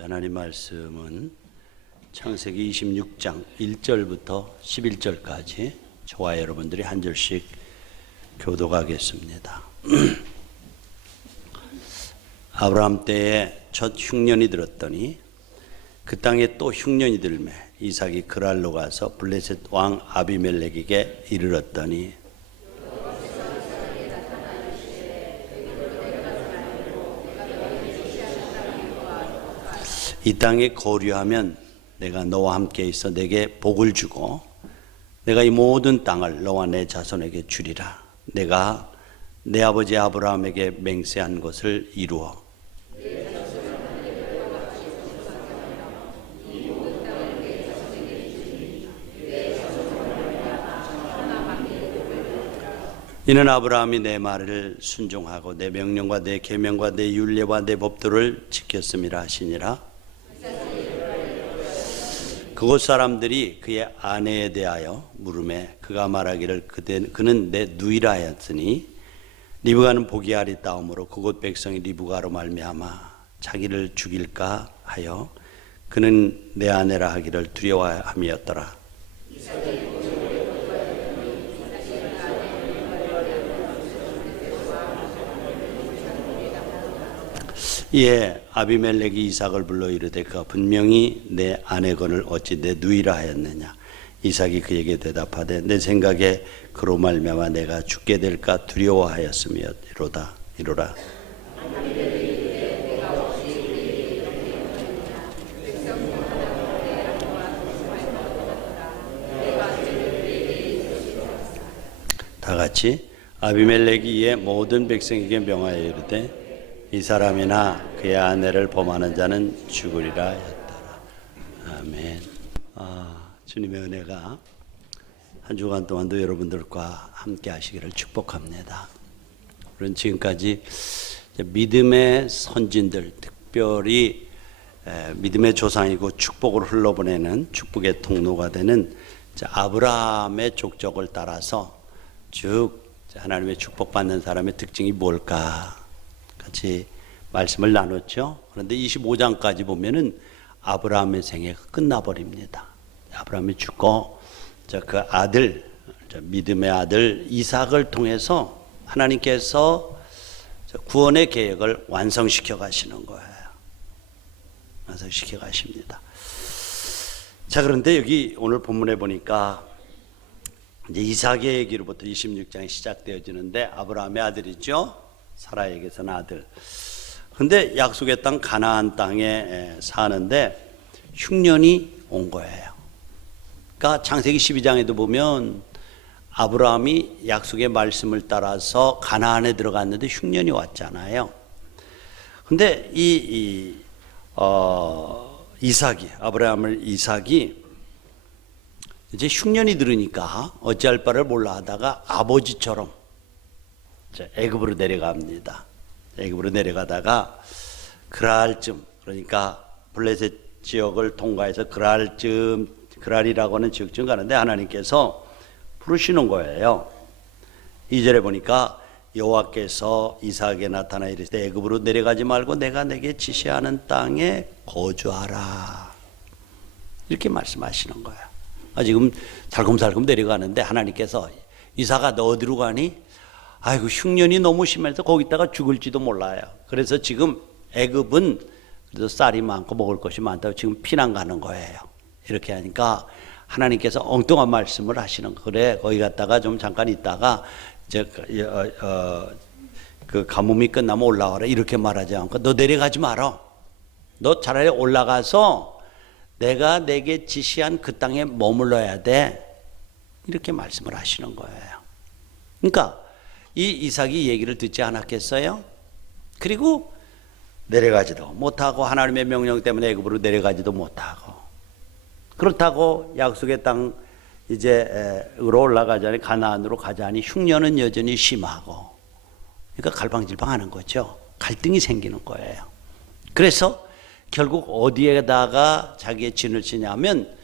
하나님 말씀은 창세기 26장 1절부터 11절까지 저와 여러분들이 한 절씩 교독하겠습니다. 아브라함 때에 첫 흉년이 들었더니 그 땅에 또 흉년이 들매 이삭이 그랄로 가서 블레셋 왕 아비멜렉에게 이르렀더니 이 땅에 거류하면 내가 너와 함께 있어 내게 복을 주고 내가 이 모든 땅을 너와 내 자손에게 주리라. 내가 내 아버지 아브라함에게 맹세한 것을 이루어 이는 아브라함이 내 말을 순종하고 내 명령과 내 계명과 내 율례와 내 법도를 지켰음이라 하시니라. 그곳 사람들이 그의 아내에 대하여 물음에 그가 말하기를 그는 내 누이라 하였으니 리브가는 보기 아리따움으로 그곳 백성이 리브가로 말미암아 자기를 죽일까 하여 그는 내 아내라 하기를 두려워함이었더라. 이에 아비멜렉이 이삭을 불러 이르되 그가 분명히 내 아내건을 어찌 내 누이라 하였느냐. 이삭이 그에게 대답하되 내 생각에 그로 말미암아 내가 죽게 될까 두려워하였음이로다. 이로라. 다 같이 아비멜렉이 이에 모든 백성에게 명하여 이르되 이 사람이나 그의 아내를 범하는 자는 죽으리라 하였더라. 아멘. 주님의 은혜가 한 주간 동안도 여러분들과 함께 하시기를 축복합니다. 우리는 지금까지 믿음의 선진들, 특별히 믿음의 조상이고 축복을 흘러보내는 축복의 통로가 되는 아브라함의 족적을 따라서 쭉 하나님의 축복받는 사람의 특징이 뭘까 같이 말씀을 나눴죠. 그런데 25장까지 보면은 아브라함의 생애가 끝나버립니다. 아브라함이 죽고 그 아들, 믿음의 아들 이삭을 통해서 하나님께서 구원의 계획을 완성시켜 가시는 거예요. 완성시켜 가십니다. 자, 그런데 여기 오늘 본문에 보니까 이제 이삭의 얘기로부터 26장이 시작되어지는데 아브라함의 아들이죠. 사라에게서는 아들. 근데 약속의 땅 가나안 땅에 사는데 흉년이 온 거예요. 그러니까 창세기 12장에도 보면 아브라함이 약속의 말씀을 따라서 가나안에 들어갔는데 흉년이 왔잖아요. 근데 이삭이 이제 흉년이 들으니까 어찌할 바를 몰라 하다가 아버지처럼 애굽으로 내려갑니다. 애굽으로 내려가다가 그랄쯤, 그러니까 블레셋 지역을 통과해서 그랄이라고 하는 지역쯤 가는데 하나님께서 부르시는 거예요. 2절에 보니까 여호와께서 이삭에게 나타나 이르시되 애굽으로 내려가지 말고 내가 내게 지시하는 땅에 거주하라. 이렇게 말씀하시는 거예요. 지금 살금살금 내려가는데 하나님께서 이삭아 너 어디로 가니? 아이고 흉년이 너무 심해서 거기다가 죽을지도 몰라요. 그래서 지금 애굽은 그래도 쌀이 많고 먹을 것이 많다고 지금 피난 가는 거예요. 이렇게 하니까 하나님께서 엉뚱한 말씀을 하시는 거예요. 그래 거기 갔다가 좀 잠깐 있다가 이제 그 가뭄이 끝나면 올라와라 이렇게 말하지 않고 너 내려가지 마라. 너 차라리 올라가서 내가 내게 지시한 그 땅에 머물러야 돼. 이렇게 말씀을 하시는 거예요. 그러니까 이 이삭이 얘기를 듣지 않았겠어요? 그리고 내려가지도 못하고 하나님의 명령 때문에 애굽으로 내려가지도 못하고 그렇다고 약속의 땅 이제으로 올라가자니 가나안으로 가자니 흉년은 여전히 심하고 그러니까 갈팡질팡하는 거죠. 갈등이 생기는 거예요. 그래서 결국 어디에다가 자기의 진을 치냐면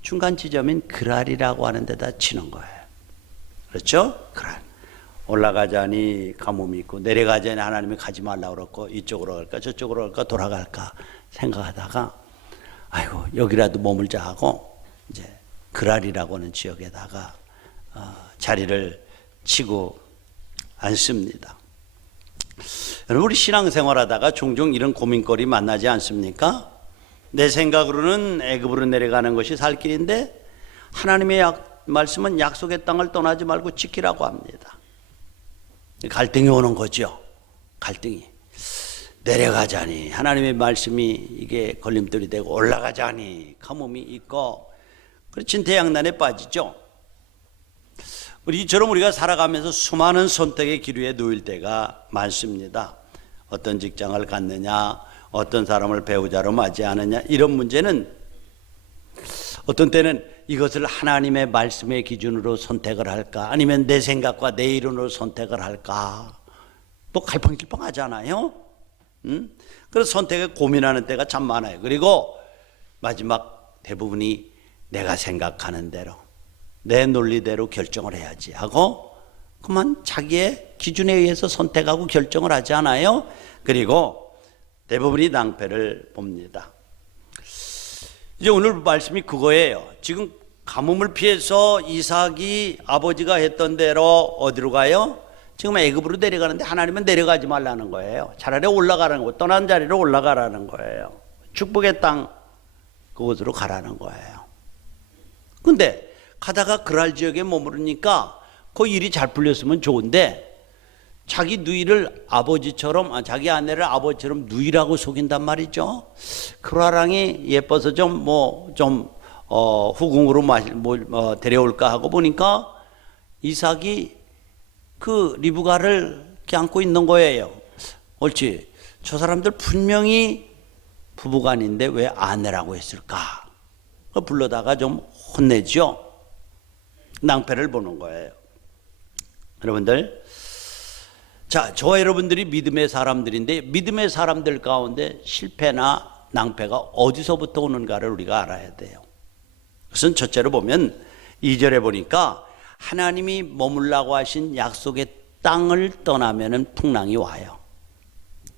중간 지점인 그랄이라고 하는 데다 치는 거예요. 그렇죠? 그랄. 올라가자니 가뭄이 있고 내려가자니 하나님이 가지 말라고 그랬고 이쪽으로 갈까 저쪽으로 갈까 돌아갈까 생각하다가 아이고 여기라도 머물자 하고 이제 그랄이라고 하는 지역에다가 자리를 치고 앉습니다. 여러분 우리 신앙생활하다가 종종 이런 고민거리 만나지 않습니까? 내 생각으로는 애굽으로 내려가는 것이 살 길인데 하나님의 말씀은 약속의 땅을 떠나지 말고 지키라고 합니다. 갈등이 오는 거죠. 갈등이. 내려가자니 하나님의 말씀이 이게 걸림돌이 되고 올라가자니 가뭄이 있고 그렇진 대양난에 빠지죠. 우리처럼 우리가 살아가면서 수많은 선택의 기류에 놓일 때가 많습니다. 어떤 직장을 갖느냐, 어떤 사람을 배우자로 맞이하느냐, 이런 문제는 어떤 때는 이것을 하나님의 말씀의 기준으로 선택을 할까, 아니면 내 생각과 내 이론으로 선택을 할까, 뭐 갈팡질팡하잖아요. 그래서 선택에 고민하는 때가 참 많아요. 그리고 마지막 대부분이 내가 생각하는 대로 내 논리대로 결정을 해야지 하고 그만 자기의 기준에 의해서 선택하고 결정을 하지 않아요. 그리고 대부분이 낭패를 봅니다. 이제 오늘 말씀이 그거예요. 지금 가뭄을 피해서 이삭이 아버지가 했던 대로 어디로 가요? 지금 애굽으로 내려가는데 하나님은 내려가지 말라는 거예요. 차라리 올라가라는 거, 떠난 자리로 올라가라는 거예요. 축복의 땅 그곳으로 가라는 거예요. 근데 가다가 그랄 지역에 머무르니까 그 일이 잘 풀렸으면 좋은데 자기 누이를 아버지처럼, 자기 아내를 아버지처럼 누이라고 속인단 말이죠. 그랄왕이 예뻐서 후궁으로 데려올까 하고 보니까 이삭이 그 리브가를 안고 있는 거예요. 옳지. 저 사람들 분명히 부부간인데 왜 아내라고 했을까? 불러다가 좀 혼내죠. 낭패를 보는 거예요. 여러분들, 자, 저와 여러분들이 믿음의 사람들인데 믿음의 사람들 가운데 실패나 낭패가 어디서부터 오는가를 우리가 알아야 돼요. 그것은 첫째로 보면 2절에 보니까 하나님이 머물라고 하신 약속의 땅을 떠나면은 풍랑이 와요.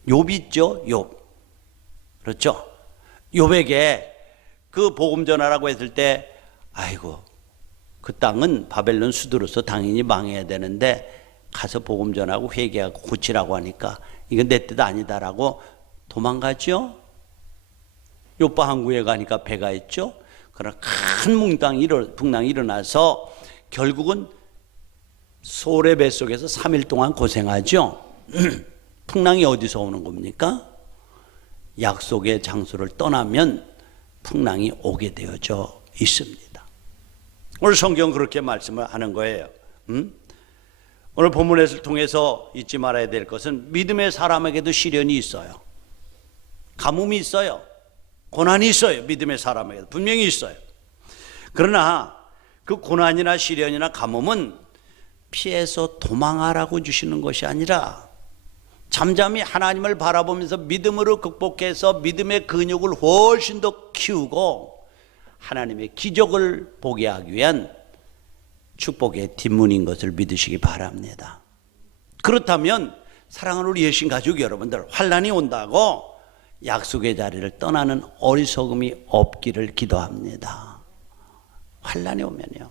욥 있죠? 욥. 그렇죠? 욥에게 그 복음 전하라고 했을 때 아이고 그 땅은 바벨론 수도로서 당연히 망해야 되는데 가서 복음 전하고 회개하고 고치라고 하니까 이건 내 뜻 아니다라고 도망가죠. 욥바 항구에 가니까 배가 있죠. 그러나 큰 풍랑이 일어나서 결국은 소래 뱃속에서 3일 동안 고생하죠. 풍랑이 어디서 오는 겁니까? 약속의 장소를 떠나면 풍랑이 오게 되어져 있습니다. 오늘 성경은 그렇게 말씀을 하는 거예요. 오늘 본문을 통해서 잊지 말아야 될 것은 믿음의 사람에게도 시련이 있어요. 가뭄이 있어요. 고난이 있어요. 믿음의 사람에게도 분명히 있어요. 그러나 그 고난이나 시련이나 가뭄은 피해서 도망하라고 주시는 것이 아니라 잠잠히 하나님을 바라보면서 믿음으로 극복해서 믿음의 근육을 훨씬 더 키우고 하나님의 기적을 보게 하기 위한 축복의 뒷문인 것을 믿으시기 바랍니다. 그렇다면 사랑하는 우리 예신 가족 여러분들, 환난이 온다고 약속의 자리를 떠나는 어리석음이 없기를 기도합니다. 환난이 오면요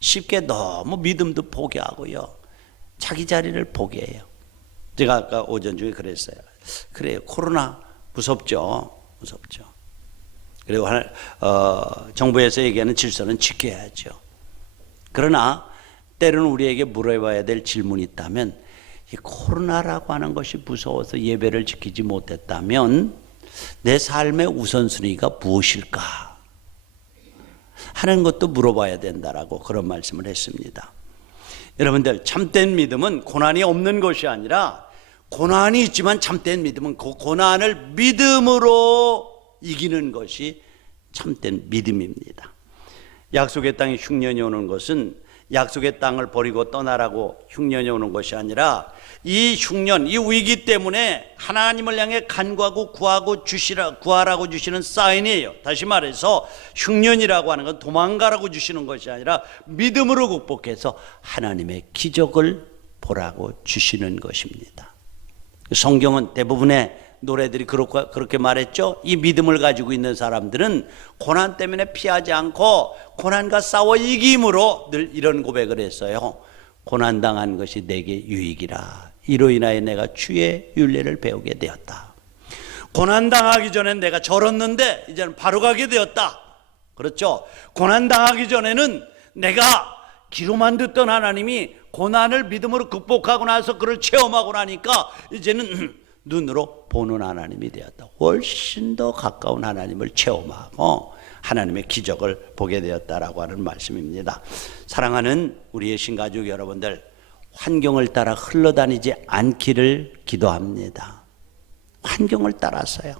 쉽게 너무 믿음도 포기하고요 자기 자리를 포기해요. 제가 아까 오전 중에 그랬어요. 그래요, 코로나 무섭죠. 그리고 정부에서 얘기하는 질서는 지켜야죠. 그러나 때로는 우리에게 물어봐야 될 질문이 있다면, 이 코로나라고 하는 것이 무서워서 예배를 지키지 못했다면 내 삶의 우선순위가 무엇일까 하는 것도 물어봐야 된다라고 그런 말씀을 했습니다. 여러분들, 참된 믿음은 고난이 없는 것이 아니라 고난이 있지만 참된 믿음은 그 고난을 믿음으로 이기는 것이 참된 믿음입니다. 약속의 땅에 흉년이 오는 것은 약속의 땅을 버리고 떠나라고 흉년이 오는 것이 아니라 이 흉년, 이 위기 때문에 하나님을 향해 간구하고 구하라고 주시는 사인이에요. 다시 말해서 흉년이라고 하는 건 도망가라고 주시는 것이 아니라 믿음으로 극복해서 하나님의 기적을 보라고 주시는 것입니다. 성경은 대부분의 노래들이 그렇게 말했죠. 이 믿음을 가지고 있는 사람들은 고난 때문에 피하지 않고 고난과 싸워 이김으로 늘 이런 고백을 했어요. 고난당한 것이 내게 유익이라. 이로 인하여 내가 주의 율례를 배우게 되었다. 고난당하기 전엔 내가 절었는데 이제는 바로 가게 되었다. 그렇죠? 고난당하기 전에는 내가 귀로만 듣던 하나님이 고난을 믿음으로 극복하고 나서 그를 체험하고 나니까 이제는 눈으로 보는 하나님이 되었다. 훨씬 더 가까운 하나님을 체험하고 하나님의 기적을 보게 되었다라고 하는 말씀입니다. 사랑하는 우리의 신가족 여러분들, 환경을 따라 흘러다니지 않기를 기도합니다. 환경을 따라서요.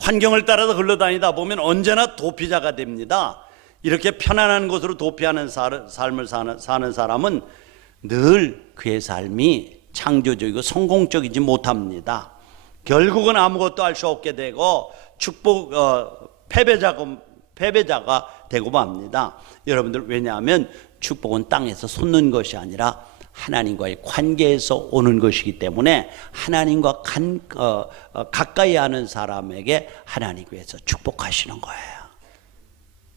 환경을 따라서 흘러다니다 보면 언제나 도피자가 됩니다. 이렇게 편안한 곳으로 도피하는 삶을 사는 사람은 늘 그의 삶이 창조적이고 성공적이지 못합니다. 결국은 아무것도 할 수 없게 되고 패배자가 되고 맙니다. 여러분들, 왜냐하면 축복은 땅에서 솟는 것이 아니라 하나님과의 관계에서 오는 것이기 때문에 하나님과 가까이 하는 사람에게 하나님께서 축복하시는 거예요.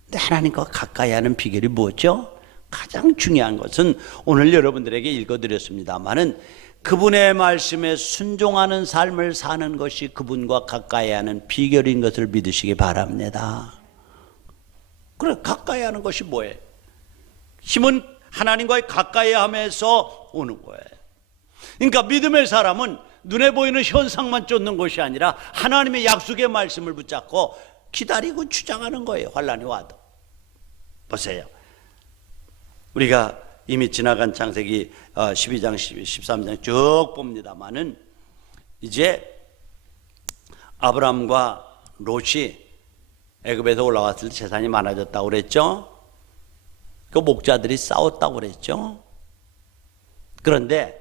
근데 하나님과 가까이 하는 비결이 뭐죠? 가장 중요한 것은 오늘 여러분들에게 읽어드렸습니다마는 그분의 말씀에 순종하는 삶을 사는 것이 그분과 가까이 하는 비결인 것을 믿으시기 바랍니다. 그래, 가까이 하는 것이 뭐예요? 힘은 하나님과의 가까이 함에서 오는 거예요. 그러니까 믿음의 사람은 눈에 보이는 현상만 쫓는 것이 아니라 하나님의 약속의 말씀을 붙잡고 기다리고 주장하는 거예요. 환난이 와도. 보세요. 우리가 이미 지나간 창세기 12장, 13장 쭉 봅니다마는 이제 아브람과 롯이 애굽에서 올라왔을 때 재산이 많아졌다고 그랬죠. 그 목자들이 싸웠다고 그랬죠. 그런데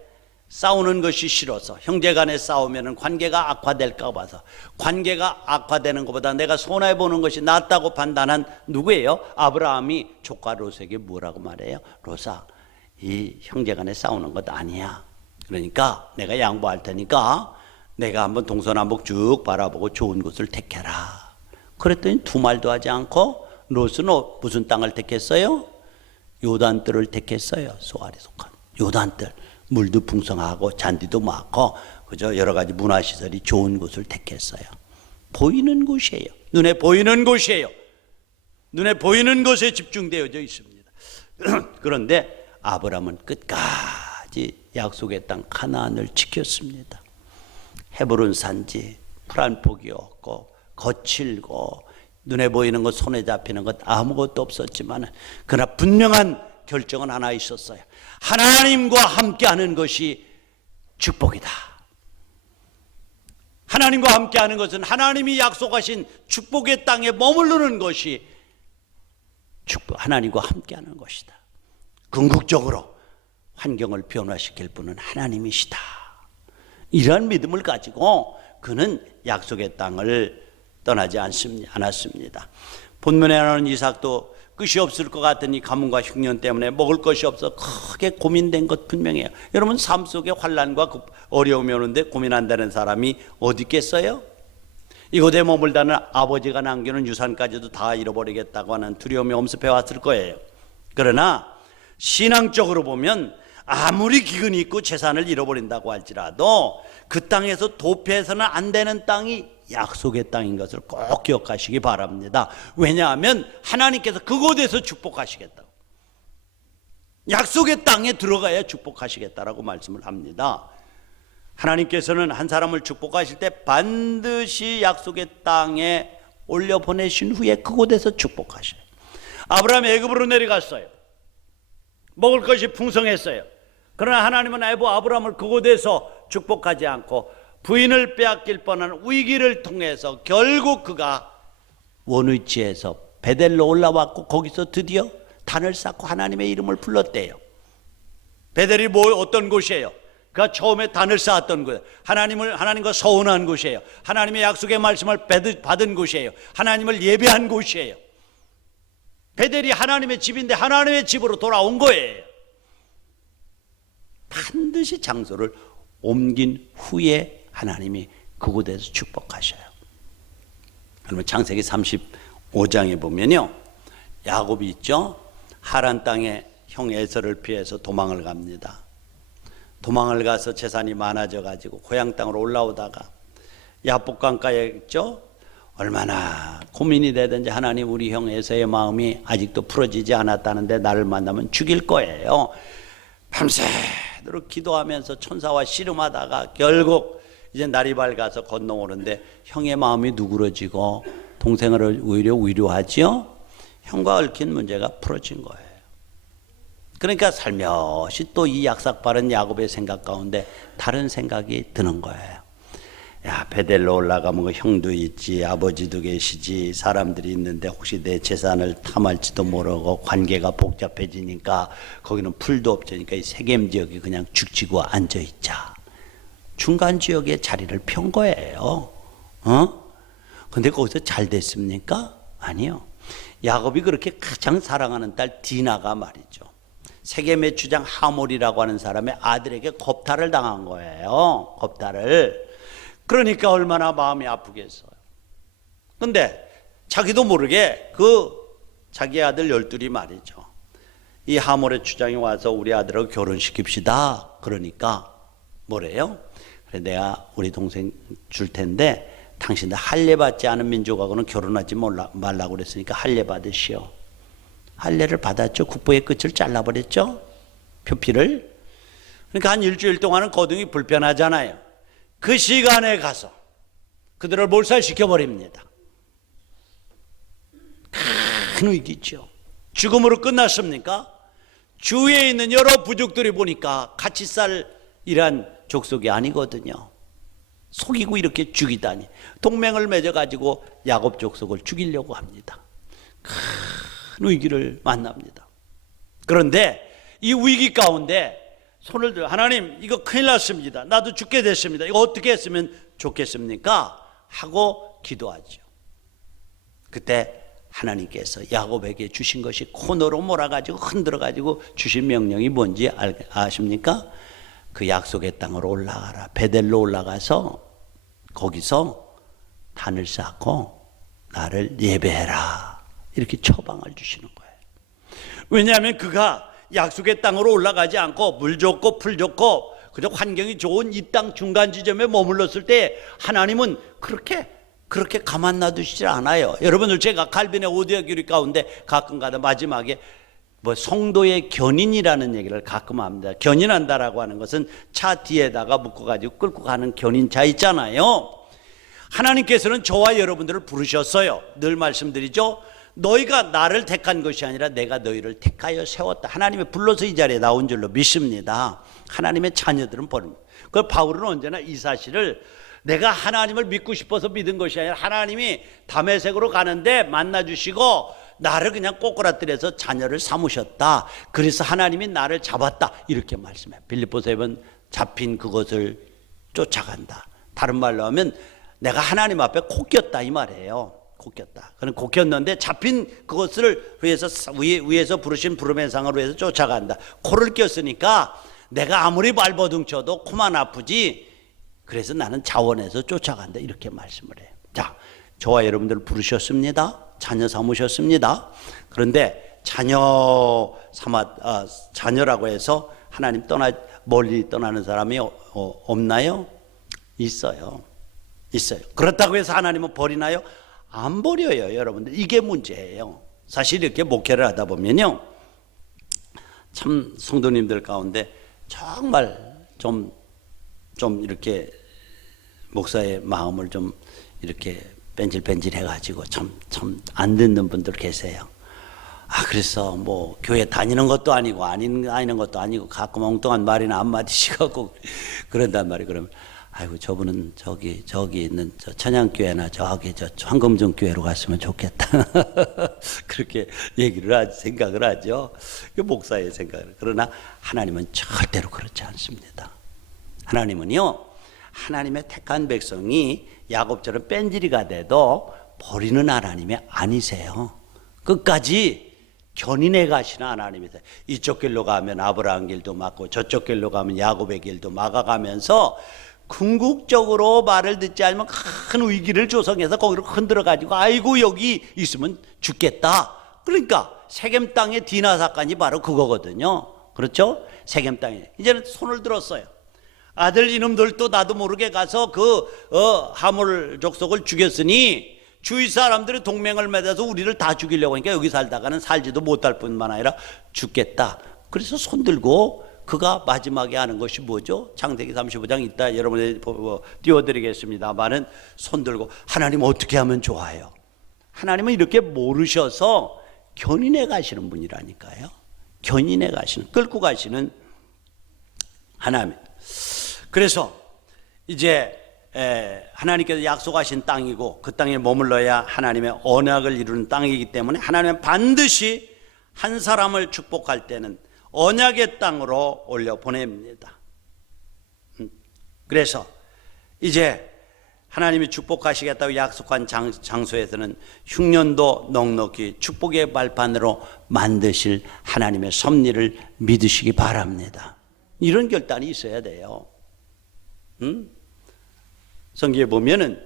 싸우는 것이 싫어서, 형제간에 싸우면 관계가 악화될까 봐서, 관계가 악화되는 것보다 내가 손해보는 것이 낫다고 판단한 누구예요? 아브라함이 조카 롯에게 뭐라고 말해요? 롯아, 이 형제간에 싸우는 것 아니야. 그러니까 내가 양보할 테니까 내가 한번 동서남북 쭉 바라보고 좋은 곳을 택해라. 그랬더니 두 말도 하지 않고 롯은 무슨 땅을 택했어요? 요단뜰을 택했어요. 소알이 속한 요단뜰. 물도 풍성하고 잔디도 많고 그저 여러 가지 문화시설이 좋은 곳을 택했어요. 보이는 곳이에요. 눈에 보이는 곳이에요. 눈에 보이는 곳에 집중되어져 있습니다. 그런데 아브라함은 끝까지 약속의 땅 가나안을 지켰습니다. 헤브론 산지 풀한 폭이 없고 거칠고 눈에 보이는 것, 손에 잡히는 것 아무것도 없었지만 그러나 분명한 결정은 하나 있었어요. 하나님과 함께하는 것이 축복이다. 하나님과 함께하는 것은 하나님이 약속하신 축복의 땅에 머무르는 것이 하나님과 함께하는 것이다. 궁극적으로 환경을 변화시킬 분은 하나님이시다. 이러한 믿음을 가지고 그는 약속의 땅을 떠나지 않았습니다. 본문에 나오는 이삭도 끝이 없을 것 같으니 가뭄과 흉년 때문에 먹을 것이 없어 크게 고민된 것 분명해요. 여러분, 삶 속에 환난과 어려움이 오는데 고민한다는 사람이 어디 있겠어요? 이곳에 머물다는 아버지가 남기는 유산까지도 다 잃어버리겠다고 하는 두려움이 엄습해 왔을 거예요. 그러나 신앙적으로 보면 아무리 기근이 있고 재산을 잃어버린다고 할지라도 그 땅에서 도피해서는 안 되는 땅이 약속의 땅인 것을 꼭 기억하시기 바랍니다. 왜냐하면 하나님께서 그곳에서 축복하시겠다고, 약속의 땅에 들어가야 축복하시겠다라고 말씀을 합니다. 하나님께서는 한 사람을 축복하실 때 반드시 약속의 땅에 올려보내신 후에 그곳에서 축복하셔요. 아브라함이 애굽으로 내려갔어요. 먹을 것이 풍성했어요. 그러나 하나님은 아브라함을 그곳에서 축복하지 않고 부인을 빼앗길 뻔한 위기를 통해서 결국 그가 원위치에서 베델로 올라왔고 거기서 드디어 단을 쌓고 하나님의 이름을 불렀대요. 베델이 어떤 곳이에요? 그가 처음에 단을 쌓았던 곳이에요. 하나님과 서운한 곳이에요. 하나님의 약속의 말씀을 받은 곳이에요. 하나님을 예배한 곳이에요. 베델이 하나님의 집인데 하나님의 집으로 돌아온 거예요. 반드시 장소를 옮긴 후에 하나님이 그곳에서 축복하셔요. 그러면 창세기 35장에 보면요, 야곱이 있죠. 하란 땅에 형 에서를 피해서 도망을 갑니다. 도망을 가서 재산이 많아져 가지고 고향 땅으로 올라오다가 야복강가에 있죠. 얼마나 고민이 되든지 하나님, 우리 형 에서의 마음이 아직도 풀어지지 않았다는데 나를 만나면 죽일 거예요. 밤새도록 기도하면서 천사와 씨름하다가 결국 이제 날이 밝아서 건너오는데 형의 마음이 누그러지고 동생을 오히려 위로하지요. 형과 얽힌 문제가 풀어진 거예요. 그러니까 살며시 또 이 약삭빠른 야곱의 생각 가운데 다른 생각이 드는 거예요. 야, 베델로 올라가면 그 형도 있지, 아버지도 계시지, 사람들이 있는데 혹시 내 재산을 탐할지도 모르고 관계가 복잡해지니까 거기는 풀도 없으니까 이 세겜 지역이 그냥 죽치고 앉아있자. 중간 지역에 자리를 편 거예요. 근데 거기서 잘 됐습니까? 아니요. 야곱이 그렇게 가장 사랑하는 딸 디나가 말이죠, 세겜의 주장 하몰이라고 하는 사람의 아들에게 겁탈을 당한 거예요. 겁탈을. 그러니까 얼마나 마음이 아프겠어요. 근데 자기도 모르게 그 자기 아들 12이 말이죠, 이 하몰의 주장이 와서 우리 아들하고 결혼시킵시다. 그러니까 뭐래요? 그래, 내가 우리 동생 줄 텐데 당신들 할례 받지 않은 민족하고는 결혼하지 말라고 그랬으니까 할례 받으시오. 할례를 받았죠. 국보의 끝을 잘라버렸죠, 표피를. 그러니까 한 일주일 동안은 거동이 불편하잖아요. 그 시간에 가서 그들을 몰살시켜버립니다. 큰 위기죠. 죽음으로 끝났습니까? 주위에 있는 여러 부족들이 보니까 같이 살 이란 족속이 아니거든요. 속이고 이렇게 죽이다니. 동맹을 맺어가지고 야곱 족속을 죽이려고 합니다. 큰 위기를 만납니다. 그런데 이 위기 가운데 손을 들어, 하나님, 이거 큰일 났습니다. 나도 죽게 됐습니다. 이거 어떻게 했으면 좋겠습니까? 하고 기도하죠. 그때 하나님께서 야곱에게 주신 것이 코너로 몰아가지고 흔들어가지고 주신 명령이 뭔지 아십니까? 그 약속의 땅으로 올라가라. 베델로 올라가서 거기서 단을 쌓고 나를 예배해라. 이렇게 처방을 주시는 거예요. 왜냐하면 그가 약속의 땅으로 올라가지 않고 물 좋고 풀 좋고 그저 환경이 좋은 이 땅 중간 지점에 머물렀을 때 하나님은 그렇게 가만 놔두시지 않아요. 여러분들, 제가 칼빈의 오디오 교리 가운데 가끔가다 마지막에 뭐 성도의 견인이라는 얘기를 가끔 합니다. 견인한다라고 하는 것은 차 뒤에다가 묶어가지고 끌고 가는 견인차 있잖아요. 하나님께서는 저와 여러분들을 부르셨어요. 늘 말씀드리죠. 너희가 나를 택한 것이 아니라 내가 너희를 택하여 세웠다. 하나님이 불러서 이 자리에 나온 줄로 믿습니다. 하나님의 자녀들은 버립니다. 그 바울은 언제나 이 사실을, 내가 하나님을 믿고 싶어서 믿은 것이 아니라 하나님이 다메섹으로 가는데 만나주시고 나를 그냥 꼬꾸라뜨려서 자녀를 삼으셨다. 그래서 하나님이 나를 잡았다. 이렇게 말씀해요. 빌립보서에 보면 잡힌 그것을 쫓아간다. 다른 말로 하면 내가 하나님 앞에 코꼈다 이 말이에요. 코 꼈다. 그는 코 꼈는데 잡힌 그것을 위에서 부르신 부름의 상을 위해서 쫓아간다. 코를 꼈으니까 내가 아무리 발버둥 쳐도 코만 아프지, 그래서 나는 자원해서 쫓아간다. 이렇게 말씀을 해요. 자, 저와 여러분들을 부르셨습니다. 자녀 삼으셨습니다. 그런데 자녀라고 해서 하나님 멀리 떠나는 사람이 없나요? 있어요. 그렇다고 해서 하나님은 버리나요? 안 버려요, 여러분들. 이게 문제예요. 사실 이렇게 목회를 하다 보면요, 참 성도님들 가운데 정말 좀 이렇게 목사의 마음을 좀 이렇게 뺀질뺀질해가지고 참 안 듣는 분들 계세요. 그래서 뭐 교회 다니는 것도 아니고 아니는 것도 아니고 가끔 엉뚱한 말이나 한마디씩 하고 그런단 말이에요. 그러면 아이고, 저분은 저기 있는 저 천양교회나 저기 저 황금정 교회로 갔으면 좋겠다. 그렇게 생각을 하죠. 그 목사의 생각을. 그러나 하나님은 절대로 그렇지 않습니다. 하나님은요, 하나님의 택한 백성이 야곱처럼 뺀질이가 돼도 버리는 하나님이 아니세요. 끝까지 견인해 가시는 하나님이세요. 이쪽 길로 가면 아브라함 길도 막고 저쪽 길로 가면 야곱의 길도 막아가면서 궁극적으로 말을 듣지 않으면 큰 위기를 조성해서 거기로 흔들어 가지고 아이고 여기 있으면 죽겠다. 그러니까 세겜 땅의 디나 사건이 바로 그거거든요. 그렇죠? 세겜 땅에 이제는 손을 들었어요. 아들 이놈들도 나도 모르게 가서 하몰 족속을 죽였으니 주위 사람들이 동맹을 맺어서 우리를 다 죽이려고 하니까 여기 살다가는 살지도 못할 뿐만 아니라 죽겠다. 그래서 손 들고 그가 마지막에 하는 것이 뭐죠? 창세기 35장 이따 여러분에게 띄워드리겠습니다만은 손 들고 하나님 어떻게 하면 좋아요? 하나님은 이렇게 모르셔서 견인해 가시는 분이라니까요. 견인해 가시는, 끌고 가시는 하나님. 그래서 이제 하나님께서 약속하신 땅이고 그 땅에 머물러야 하나님의 언약을 이루는 땅이기 때문에 하나님은 반드시 한 사람을 축복할 때는 언약의 땅으로 올려 보냅니다. 그래서 이제 하나님이 축복하시겠다고 약속한 장소에서는 흉년도 넉넉히 축복의 발판으로 만드실 하나님의 섭리를 믿으시기 바랍니다. 이런 결단이 있어야 돼요. 성경에 보면은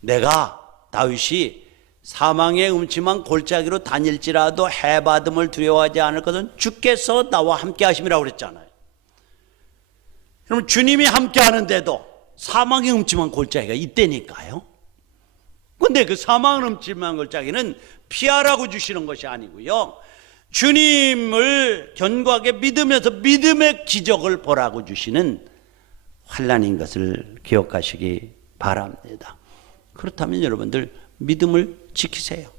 내가 다윗이 사망의 음침한 골짜기로 다닐지라도 해받음을 두려워하지 않을 것은 주께서 나와 함께 하심이라고 그랬잖아요. 그럼 주님이 함께 하는데도 사망의 음침한 골짜기가 있다니까요. 근데 그 사망의 음침한 골짜기는 피하라고 주시는 것이 아니고요, 주님을 견고하게 믿으면서 믿음의 기적을 보라고 주시는 환난인 것을 기억하시기 바랍니다. 그렇다면 여러분들 믿음을 지키세요.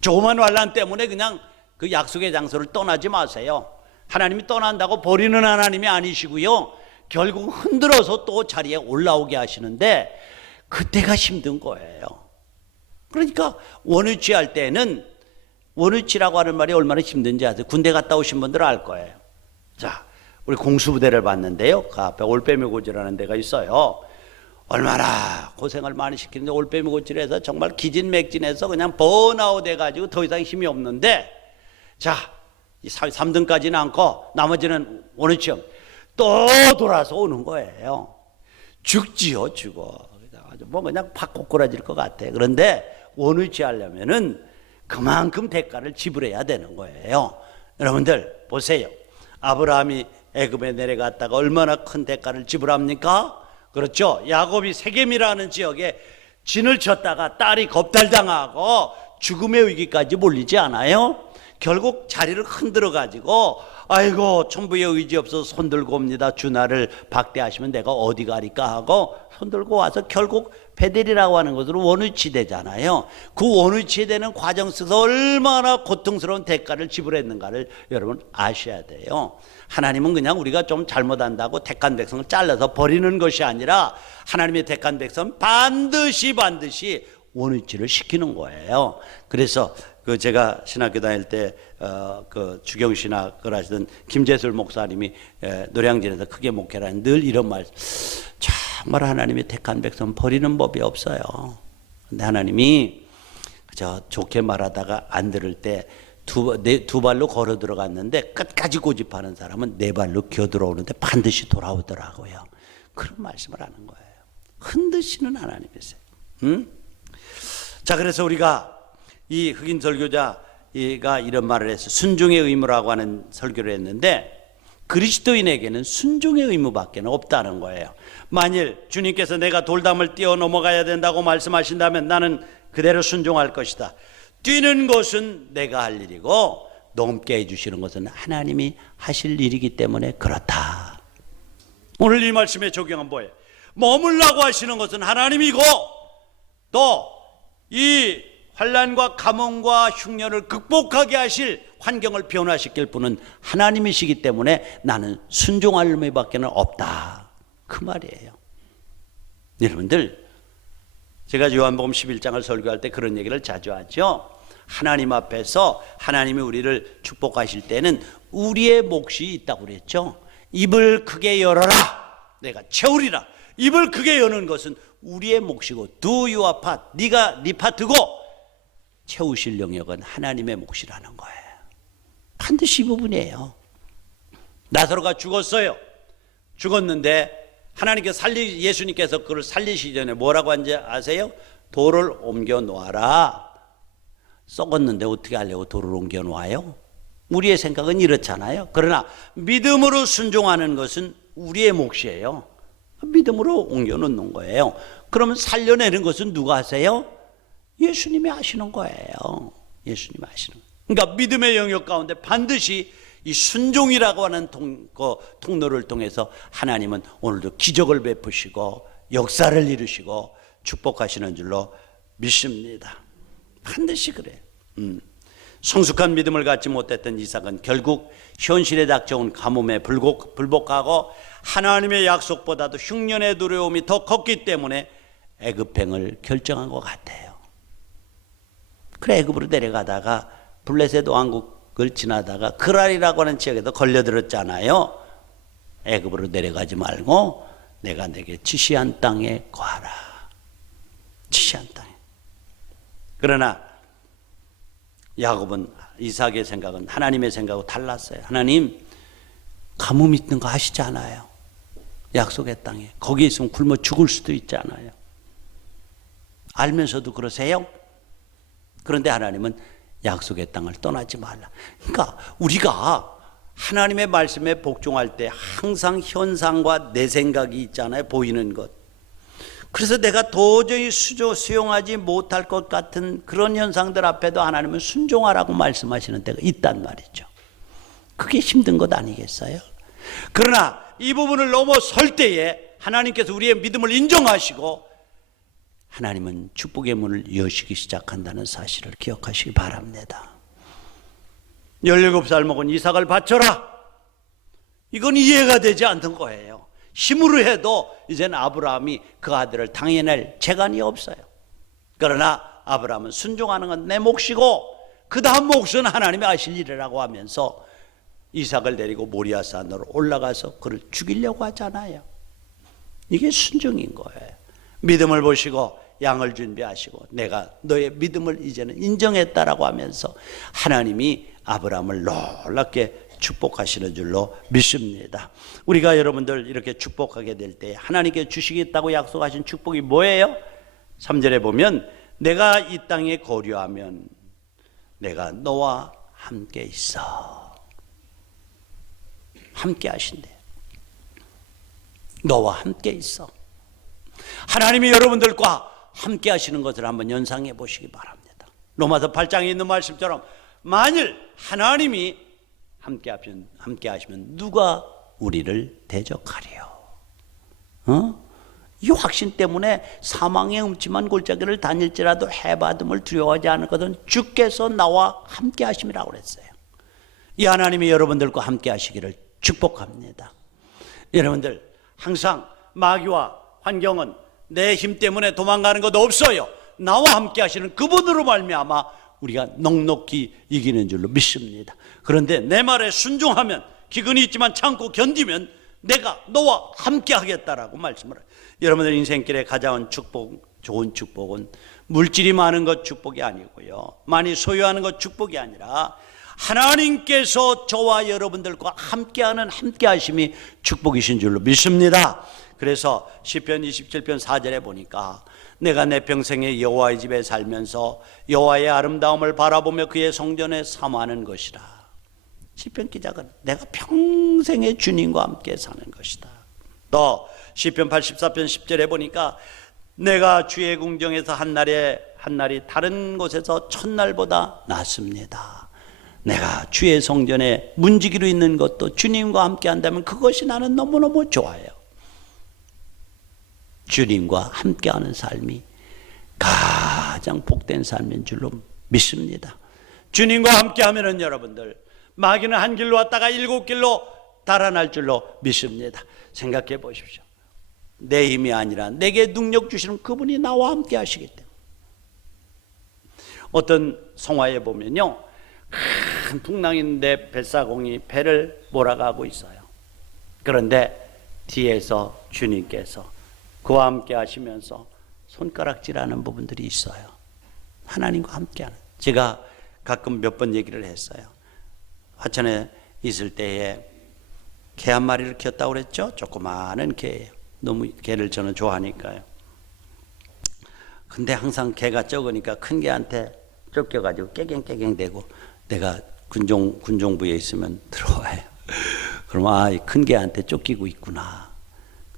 조그만 환난 때문에 그냥 그 약속의 장소를 떠나지 마세요. 하나님이 떠난다고 버리는 하나님이 아니시고요, 결국 흔들어서 또 자리에 올라오게 하시는데 그때가 힘든 거예요. 그러니까 원위치 할 때는, 원위치라고 하는 말이 얼마나 힘든지 아세요? 군대 갔다 오신 분들은 알 거예요. 자, 우리 공수부대를 봤는데요, 그 앞에 올빼미 고지라는 데가 있어요. 얼마나 고생을 많이 시키는데 올빼미 고지에서 정말 기진맥진해서 그냥 번아웃 해가지고 더 이상 힘이 없는데, 자, 3등까지는 않고 나머지는 원위치형 또 돌아서 오는 거예요. 죽지요, 죽어. 뭐 그냥 팍 꼬꾸라질 것 같아. 그런데 원위치 하려면은 그만큼 대가를 지불해야 되는 거예요. 여러분들 보세요. 아브라함이 애굽에 내려갔다가 얼마나 큰 대가를 지불합니까? 그렇죠. 야곱이 세겜이라는 지역에 진을 쳤다가 딸이 겁탈당하고 죽음의 위기까지 몰리지 않아요? 결국 자리를 흔들어 가지고 아이고 천부의 의지 없어서 손들고 옵니다. 주 나를 박대하시면 내가 어디 가리까 하고 손들고 와서 결국 베델이라고 하는 것으로 원위치되잖아요. 그 원위치되는 과정 속에서 얼마나 고통스러운 대가를 지불했는가를 여러분 아셔야 돼요. 하나님은 그냥 우리가 좀 잘못한다고 택한 백성을 잘라서 버리는 것이 아니라 하나님의 택한 백성은 반드시 원위치를 시키는 거예요. 그래서 그 제가 신학교 다닐 때 그 주경신학을 하시던 김재술 목사님이 노량진에서 크게 목회를 하는 늘 이런 말, 정말 하나님이 택한 백성 버리는 법이 없어요. 근데 하나님이 저 좋게 말하다가 안 들을 때 두 발로 걸어 들어갔는데 끝까지 고집하는 사람은 네 발로 기어 들어오는데 반드시 돌아오더라고요. 그런 말씀을 하는 거예요. 흔드시는 하나님이세요. 자, 그래서 우리가 이 흑인 설교자가 이런 말을 했어요. 순종의 의무라고 하는 설교를 했는데 그리스도인에게는 순종의 의무밖에 없다는 거예요. 만일 주님께서 내가 돌담을 뛰어 넘어가야 된다고 말씀하신다면 나는 그대로 순종할 것이다. 뛰는 것은 내가 할 일이고 넘게 해주시는 것은 하나님이 하실 일이기 때문에 그렇다. 오늘 이 말씀에 적용한 뭐예요? 머물라고 하시는 것은 하나님이고 또 이 환난과 가뭄과 흉년을 극복하게 하실 환경을 변화시킬 분은 하나님이시기 때문에 나는 순종할 의무밖에 없다. 그 말이에요. 여러분들, 제가 요한복음 11장을 설교할 때 그런 얘기를 자주 하죠. 하나님 앞에서 하나님이 우리를 축복하실 때는 우리의 몫이 있다고 그랬죠. 입을 크게 열어라, 내가 채우리라. 입을 크게 여는 것은 우리의 몫이고 do your part, 네가 네 파트고 채우실 영역은 하나님의 몫이라는 거예요. 반드시 이 부분이에요. 나사로가 죽었어요. 죽었는데 예수님께서 그걸 살리시기 전에 뭐라고 한지 아세요? 돌을 옮겨 놓아라. 썩었는데 어떻게 하려고 돌을 옮겨 놓아요? 우리의 생각은 이렇잖아요. 그러나 믿음으로 순종하는 것은 우리의 몫이에요. 믿음으로 옮겨 놓는 거예요. 그러면 살려내는 것은 누가 하세요? 예수님이 하시는 거예요. 예수님이 하시는 거예요. 그러니까 믿음의 영역 가운데 반드시 이 순종이라고 하는 통로를 통해서 하나님은 오늘도 기적을 베푸시고 역사를 이루시고 축복하시는 줄로 믿습니다. 반드시 그래요. 성숙한 믿음을 갖지 못했던 이삭은 결국 현실에 닥쳐온 가뭄에 불복하고 하나님의 약속보다도 흉년의 두려움이 더 컸기 때문에 애굽행을 결정한 것 같아요. 그래 애굽으로 내려가다가 블레셋 왕국을 지나다가 그랄이라고 하는 지역에도 걸려들었잖아요. 애굽으로 내려가지 말고 내가 내게 지시한 땅에 거하라. 지시한 땅에. 그러나 야곱은 이삭의 생각은 하나님의 생각하고 달랐어요. 하나님 가뭄 있는 거 아시지 않아요? 약속의 땅에 거기 있으면 굶어 죽을 수도 있잖아요. 알면서도 그러세요? 그런데 하나님은 약속의 땅을 떠나지 말라. 그러니까 우리가 하나님의 말씀에 복종할 때 항상 현상과 내 생각이 있잖아요. 보이는 것. 그래서 내가 도저히 수용하지 못할 것 같은 그런 현상들 앞에도 하나님은 순종하라고 말씀하시는 때가 있단 말이죠. 그게 힘든 것 아니겠어요? 그러나 이 부분을 넘어설 때에 하나님께서 우리의 믿음을 인정하시고 하나님은 축복의 문을 여시기 시작한다는 사실을 기억하시기 바랍니다. 17살 먹은 이삭을 바쳐라. 이건 이해가 되지 않던 거예요. 힘으로 해도 이제는 아브라함이 그 아들을 당해낼 재간이 없어요. 그러나 아브라함은 순종하는 건 내 몫이고 그 다음 몫은 하나님이 하실 일이라고 하면서 이삭을 데리고 모리아산으로 올라가서 그를 죽이려고 하잖아요. 이게 순종인 거예요. 믿음을 보시고 양을 준비하시고 내가 너의 믿음을 이제는 인정했다라고 하면서 하나님이 아브라함을 놀랍게 축복하시는 줄로 믿습니다. 우리가 여러분들 이렇게 축복하게 될 때 하나님께 주시겠다고 약속하신 축복이 뭐예요? 3절에 보면 내가 이 땅에 거류하면 내가 너와 함께 있어. 함께 하신대. 너와 함께 있어. 하나님이 여러분들과 함께 하시는 것을 한번 연상해 보시기 바랍니다. 로마서 8장에 있는 말씀처럼 만일 하나님이 함께 하시면 누가 우리를 대적하리요? 이 확신 때문에 사망의 음침한 골짜기를 다닐지라도 해받음을 두려워하지 않을 것은 주께서 나와 함께 하심이라고 그랬어요. 이 하나님이 여러분들과 함께 하시기를 축복합니다. 여러분들 항상 마귀와 환경은 내 힘 때문에 도망가는 것 없어요. 나와 함께 하시는 그분으로 말미암아 우리가 넉넉히 이기는 줄로 믿습니다. 그런데 내 말에 순종하면 기근이 있지만 참고 견디면 내가 너와 함께 하겠다라고 말씀을 해요. 여러분들 인생길에 가져온 축복, 좋은 축복은 물질이 많은 것 축복이 아니고요, 많이 소유하는 것 축복이 아니라 하나님께서 저와 여러분들과 함께하는 함께하심이 축복이신 줄로 믿습니다. 그래서 시편 27편 4절에 보니까 내가 내 평생에 여호와의 집에 살면서 여호와의 아름다움을 바라보며 그의 성전에 사모하는 것이라. 시편 기자가 내가 평생에 주님과 함께 사는 것이다. 또 시편 84편 10절에 보니까 내가 주의 궁정에서 한 날이 다른 곳에서 첫날보다 낫습니다. 내가 주의 성전에 문지기로 있는 것도 주님과 함께 한다면 그것이 나는 너무너무 좋아요. 주님과 함께하는 삶이 가장 복된 삶인 줄로 믿습니다. 주님과 함께하면은 여러분들 마귀는 한 길로 왔다가 7길로 달아날 줄로 믿습니다. 생각해 보십시오. 내 힘이 아니라 내게 능력 주시는 그분이 나와 함께 하시기 때문에. 어떤 성화에 보면요, 큰 풍랑인데 뱃사공이 배를 몰아가고 있어요. 그런데 뒤에서 주님께서 그와 함께 하시면서 손가락질하는 부분들이 있어요. 하나님과 함께하는. 제가 가끔 몇 번 얘기를 했어요. 화천에 있을 때에 개 한 마리를 키웠다고 그랬죠? 조그마한 개예요. 너무 개를 저는 좋아하니까요. 근데 항상 개가 적으니까 큰 개한테 쫓겨가지고 깨갱깨갱대고 내가 군종부에 있으면 들어와요. 그러면 큰 개한테 쫓기고 있구나.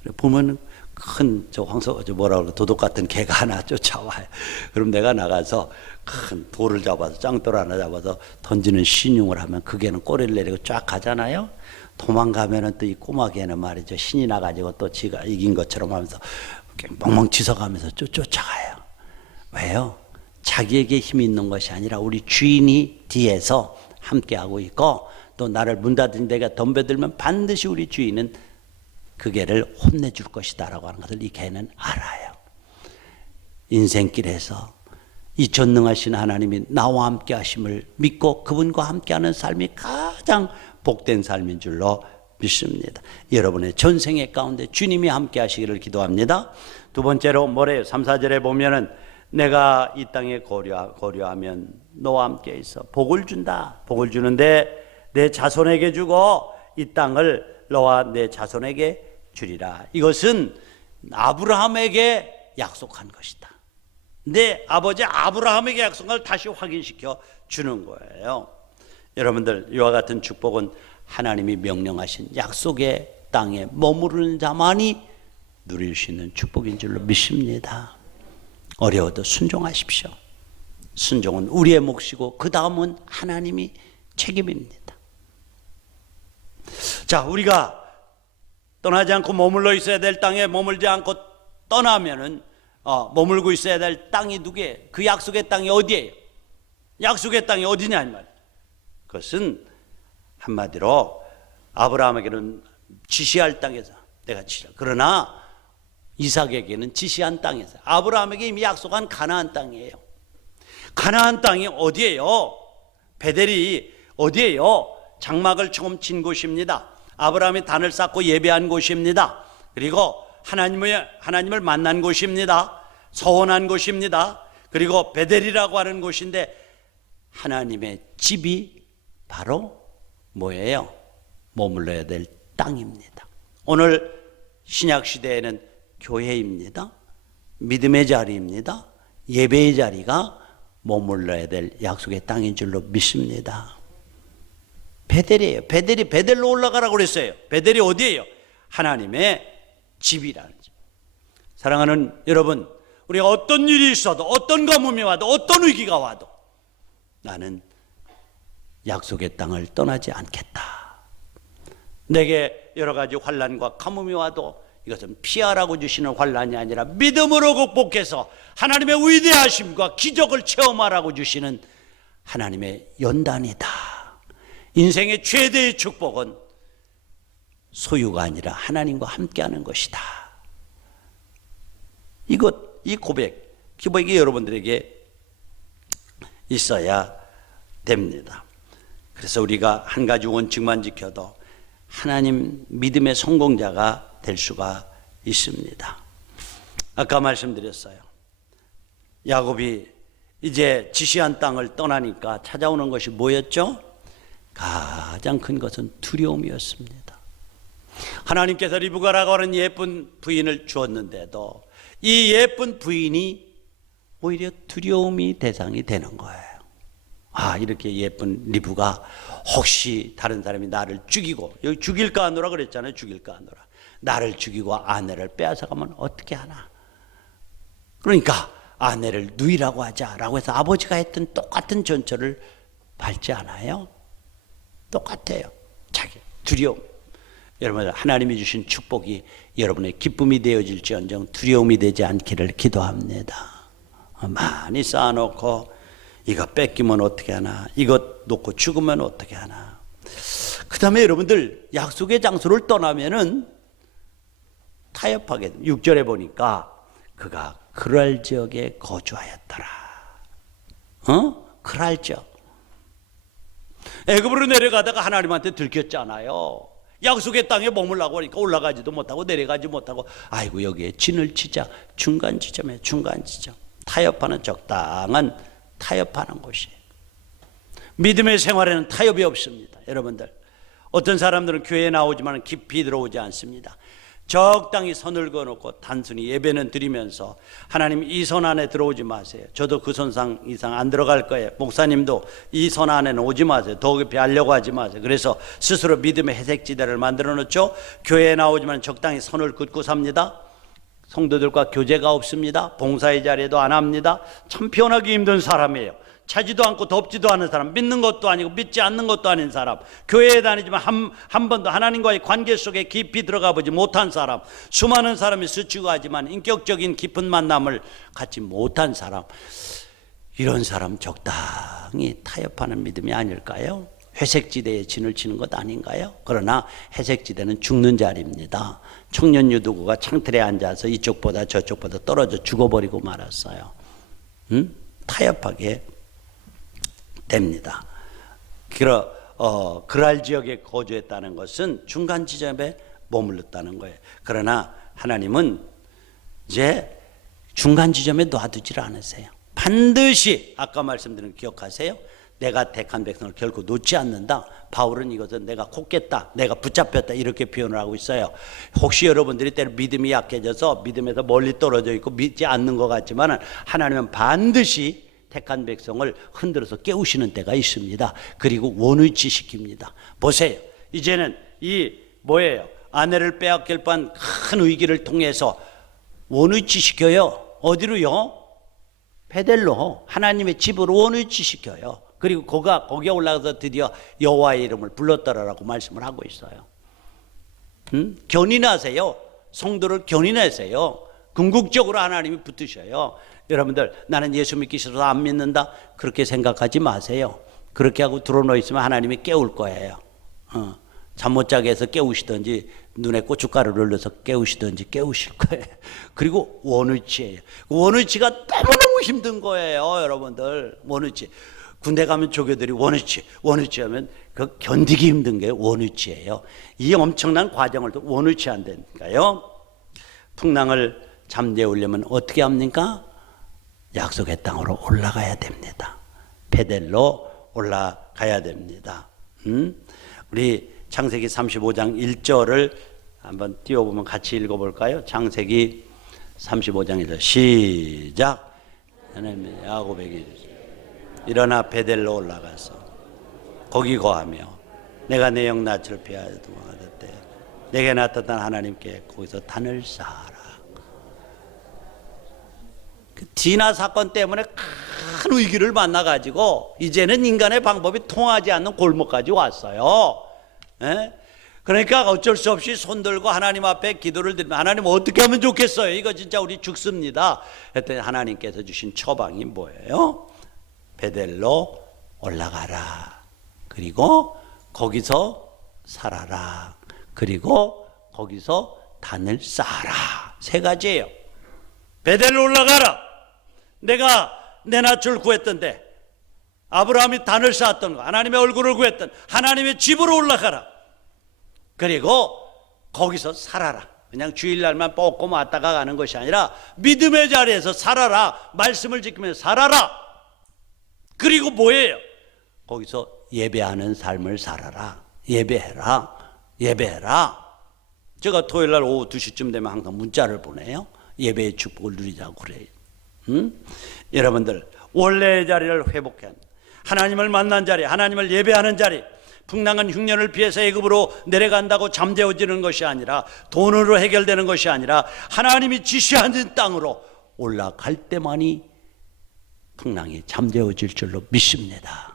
그래 보면은 큰 도둑 같은 개가 하나 쫓아와요. 그럼 내가 나가서 큰 돌을 잡아서 짱돌 하나 잡아서 던지는 신용을 하면 그 개는 꼬리를 내리고 쫙 가잖아요. 도망가면은 또 이 꼬마 개는 말이죠, 신이 나가지고 또 지가 이긴 것처럼 하면서 멍멍 짖어가면서 쫓아가요. 왜요? 자기에게 힘이 있는 것이 아니라 우리 주인이 뒤에서 함께하고 있고, 또 나를 문 닫은 데가 덤벼들면 반드시 우리 주인은 그 개를 혼내줄 것이다 라고 하는 것을 이 개는 알아요. 인생길에서 이 전능하신 하나님이 나와 함께 하심을 믿고 그분과 함께하는 삶이 가장 복된 삶인 줄로 믿습니다. 여러분의 전생의 가운데 주님이 함께 하시기를 기도합니다. 두 번째로 뭐래요? 3, 4절에 보면은 내가 이 땅에 고려하면 너와 함께 있어 복을 준다. 복을 주는데 내 자손에게 주고 이 땅을 너와 내 자손에게 주리라. 이것은 아브라함에게 약속한 것이다. 내 아버지 아브라함에게 약속한 걸 다시 확인시켜 주는 거예요. 여러분들, 이와 같은 축복은 하나님이 명령하신 약속의 땅에 머무르는 자만이 누릴 수 있는 축복인 줄로 믿습니다. 어려워도 순종하십시오. 순종은 우리의 몫이고 그 다음은 하나님이 책임입니다. 자, 우리가 떠나지 않고 머물러 있어야 될 땅에 머물지 않고 떠나면은 머물고 있어야 될 땅이 누구예요? 그 약속의 땅이 어디예요? 약속의 땅이 어디냐 이 말이에요. 그것은 한마디로 아브라함에게는 지시할 땅에서 내가 지시할, 그러나 이삭에게는 지시한 땅에서, 아브라함에게 이미 약속한 가나안 땅이에요. 가나안 땅이 어디예요? 베델이 어디예요? 장막을 처음 친 곳입니다. 아브라함이 단을 쌓고 예배한 곳입니다. 그리고 하나님을 만난 곳입니다. 서원한 곳입니다. 그리고 베델이라고 하는 곳인데 하나님의 집이 바로 뭐예요? 머물러야 될 땅입니다. 오늘 신약 시대에는 교회입니다. 믿음의 자리입니다. 예배의 자리가 머물러야 될 약속의 땅인 줄로 믿습니다. 베델이에요. 베델로 올라가라고 그랬어요. 베델이 어디예요? 하나님의 집이라는 집. 사랑하는 여러분, 우리가 어떤 일이 있어도, 어떤 가뭄이 와도, 어떤 위기가 와도 나는 약속의 땅을 떠나지 않겠다. 내게 여러 가지 환난과 가뭄이 와도 이것은 피하라고 주시는 환난이 아니라 믿음으로 극복해서 하나님의 위대하심과 기적을 체험하라고 주시는 하나님의 연단이다. 인생의 최대의 축복은 소유가 아니라 하나님과 함께하는 것이다. 이 고백이 여러분들에게 있어야 됩니다. 그래서 우리가 한 가지 원칙만 지켜도 하나님 믿음의 성공자가 될 수가 있습니다. 아까 말씀드렸어요. 야곱이 이제 지시한 땅을 떠나니까 찾아오는 것이 뭐였죠? 가장 큰 것은 두려움이었습니다. 하나님께서 리브가라고 하는 예쁜 부인을 주었는데도 이 예쁜 부인이 오히려 두려움이 대상이 되는 거예요. 이렇게 예쁜 리브가 혹시 다른 사람이 나를 죽이고, 여기 죽일까 하노라 그랬잖아요. 죽일까 하노라. 나를 죽이고 아내를 빼앗아가면 어떻게 하나. 그러니까 아내를 누이라고 하자라고 해서 아버지가 했던 똑같은 전철을 밟지 않아요? 똑같아요. 자기 두려움. 여러분, 하나님이 주신 축복이 여러분의 기쁨이 되어질지언정 두려움이 되지 않기를 기도합니다. 많이 쌓아놓고 이거 뺏기면 어떻게 하나, 이것 놓고 죽으면 어떻게 하나. 그 다음에 여러분들 약속의 장소를 떠나면은 타협하게, 6절에 보니까 그가 그랄 지역에 거주하였더라. 그랄 지역. 애굽으로 내려가다가 하나님한테 들켰잖아요. 약속의 땅에 머물라고 하니까 올라가지도 못하고 내려가지 못하고, 아이고 여기에 진을 치자. 중간 지점. 타협하는 적당한 타협하는 곳이에요. 믿음의 생활에는 타협이 없습니다. 여러분들, 어떤 사람들은 교회에 나오지만 깊이 들어오지 않습니다. 적당히 선을 그어놓고 단순히 예배는 드리면서 하나님 이 선 안에 들어오지 마세요. 저도 그 선상 이상 안 들어갈 거예요. 목사님도 이 선 안에는 오지 마세요. 더 깊이 하려고 하지 마세요. 그래서 스스로 믿음의 회색지대를 만들어 놓죠. 교회에 나오지만 적당히 선을 긋고 삽니다. 성도들과 교제가 없습니다. 봉사의 자리에도 안 합니다. 참 표현하기 힘든 사람이에요. 차지도 않고 덥지도 않은 사람, 믿는 것도 아니고 믿지 않는 것도 아닌 사람, 교회에 다니지만 한 번도 하나님과의 관계 속에 깊이 들어가 보지 못한 사람, 수많은 사람이 스치고 가지만 인격적인 깊은 만남을 갖지 못한 사람, 이런 사람 적당히 타협하는 믿음이 아닐까요? 회색지대에 진을 치는 것 아닌가요? 그러나 회색지대는 죽는 자리입니다. 청년 유두구가 창틀에 앉아서 이쪽보다 저쪽보다 떨어져 죽어버리고 말았어요. 타협하게 됩니다. 그랄 지역에 거주했다는 것은 중간 지점에 머물렀다는 거예요. 그러나 하나님은 이제 중간 지점에 놔두질 않으세요. 반드시 아까 말씀드린 거 기억하세요? 내가 택한 백성을 결코 놓지 않는다. 바울은 이것은 내가 콧겠다, 내가 붙잡혔다 이렇게 표현을 하고 있어요. 혹시 여러분들이 때로 믿음이 약해져서 믿음에서 멀리 떨어져 있고 믿지 않는 것 같지만 하나님은 반드시 택한 백성을 흔들어서 깨우시는 때가 있습니다. 그리고 원위치 시킵니다. 보세요. 이제는 아내를 빼앗길 뻔한 큰 위기를 통해서 원위치 시켜요. 어디로요? 베델로, 하나님의 집으로 원위치 시켜요. 그리고 거기에 올라가서 드디어 여호와의 이름을 불렀더라라고 말씀을 하고 있어요. 견인하세요. 성도를 견인하세요. 궁극적으로 하나님이 붙으셔요. 여러분들, 나는 예수 믿기 싫어서 안 믿는다, 그렇게 생각하지 마세요. 그렇게 하고 들어놓여 있으면 하나님이 깨울 거예요. 잠 못 자게 해서 깨우시든지 눈에 고춧가루를 넣어서 깨우시든지 깨우실 거예요. 그리고 원위치예요. 원위치가 너무너무 힘든 거예요. 여러분들, 원위치. 군대 가면 조교들이 원위치 하면 그 견디기 힘든 게 원위치예요. 이 엄청난 과정을 원위치 한다니까요. 풍랑을 잠재우려면 어떻게 합니까? 약속의 땅으로 올라가야 됩니다. 베델로 올라가야 됩니다. 우리 창세기 35장 1절을 한번 띄워보면 같이 읽어볼까요? 창세기 35장 1절 시작. 하나님이 야곱에게 일어나 베델로 올라가서 거기 거하며 내가 내 영낯을 피하여 도망하였대. 내게 나타난 하나님께 거기서 단을 쌓아라. 그 디나 사건 때문에 큰 위기를 만나가지고 이제는 인간의 방법이 통하지 않는 골목까지 왔어요. 에? 그러니까 어쩔 수 없이 손들고 하나님 앞에 기도를 드리면, 하나님 어떻게 하면 좋겠어요? 이거 진짜 우리 죽습니다. 했더니 하나님께서 주신 처방이 뭐예요? 베델로 올라가라. 그리고 거기서 살아라. 그리고 거기서 단을 쌓아라. 세 가지예요. 베델로 올라가라. 내가 내 낯을 구했던데, 아브라함이 단을 쌓았던 거, 하나님의 얼굴을 구했던 하나님의 집으로 올라가라. 그리고 거기서 살아라. 그냥 주일날만 뽑고 왔다가 가는 것이 아니라 믿음의 자리에서 살아라. 말씀을 지키면서 살아라. 그리고 뭐예요? 거기서 예배하는 삶을 살아라. 예배해라. 예배해라. 제가 토요일날 오후 2시쯤 되면 항상 문자를 보내요. 예배의 축복을 누리자고 그래요. 여러분들, 원래의 자리를 회복한, 하나님을 만난 자리, 하나님을 예배하는 자리, 풍랑은 흉년을 피해서 애굽으로 내려간다고 잠재워지는 것이 아니라, 돈으로 해결되는 것이 아니라 하나님이 지시하는 땅으로 올라갈 때만이 풍랑이 잠재워질 줄로 믿습니다.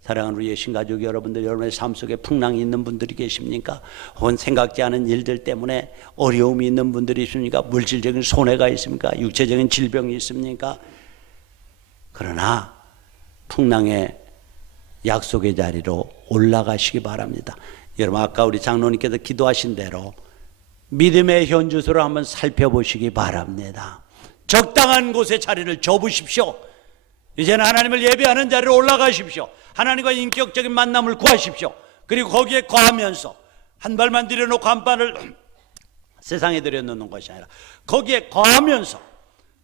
사랑하는 우리 신가족 여러분들, 여러분의 삶 속에 풍랑이 있는 분들이 계십니까? 혹은 생각지 않은 일들 때문에 어려움이 있는 분들이 있습니까? 물질적인 손해가 있습니까? 육체적인 질병이 있습니까? 그러나 풍랑의 약속의 자리로 올라가시기 바랍니다. 여러분, 아까 우리 장로님께서 기도하신 대로 믿음의 현주소를 한번 살펴보시기 바랍니다. 적당한 곳에 자리를 접으십시오. 이제는 하나님을 예배하는 자리로 올라가십시오. 하나님과 인격적인 만남을 구하십시오. 그리고 거기에 거하면서, 한 발만 들여놓고 한 발을 세상에 들여놓는 것이 아니라 거기에 거하면서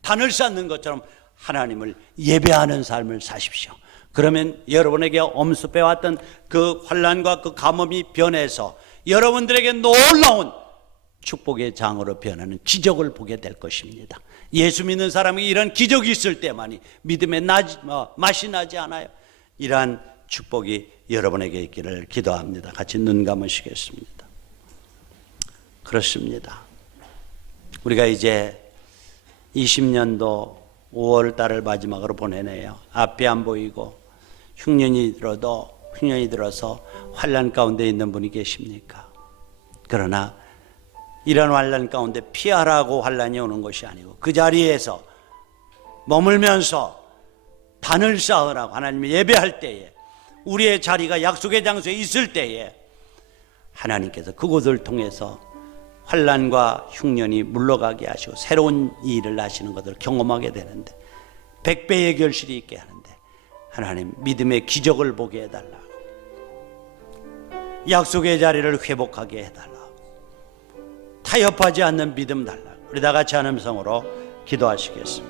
단을 쌓는 것처럼 하나님을 예배하는 삶을 사십시오. 그러면 여러분에게 엄습해왔던 그 환난과 그 가뭄이 변해서 여러분들에게 놀라운 축복의 장으로 변하는 기적을 보게 될 것입니다. 예수 믿는 사람이 이런 기적이 있을 때만이 믿음의 맛이 나지 않아요. 이러한 축복이 여러분에게 있기를 기도합니다. 같이 눈 감으시겠습니다. 그렇습니다. 우리가 이제 20년도 5월 달을 마지막으로 보내네요. 앞이 안 보이고 흉년이 들어서 환난 가운데 있는 분이 계십니까? 그러나 이런 환난 가운데 피하라고 환난이 오는 것이 아니고 그 자리에서 머물면서 단을 쌓으라고 하나님이 예배할 때에, 우리의 자리가 약속의 장소에 있을 때에 하나님께서 그곳을 통해서 환난과 흉년이 물러가게 하시고 새로운 일을 하시는 것을 경험하게 되는데, 100배의 결실이 있게 하는데 하나님 믿음의 기적을 보게 해달라고, 약속의 자리를 회복하게 해달라고, 타협하지 않는 믿음 달라고 우리 다 같이 하나님 성으로 기도하시겠습니다.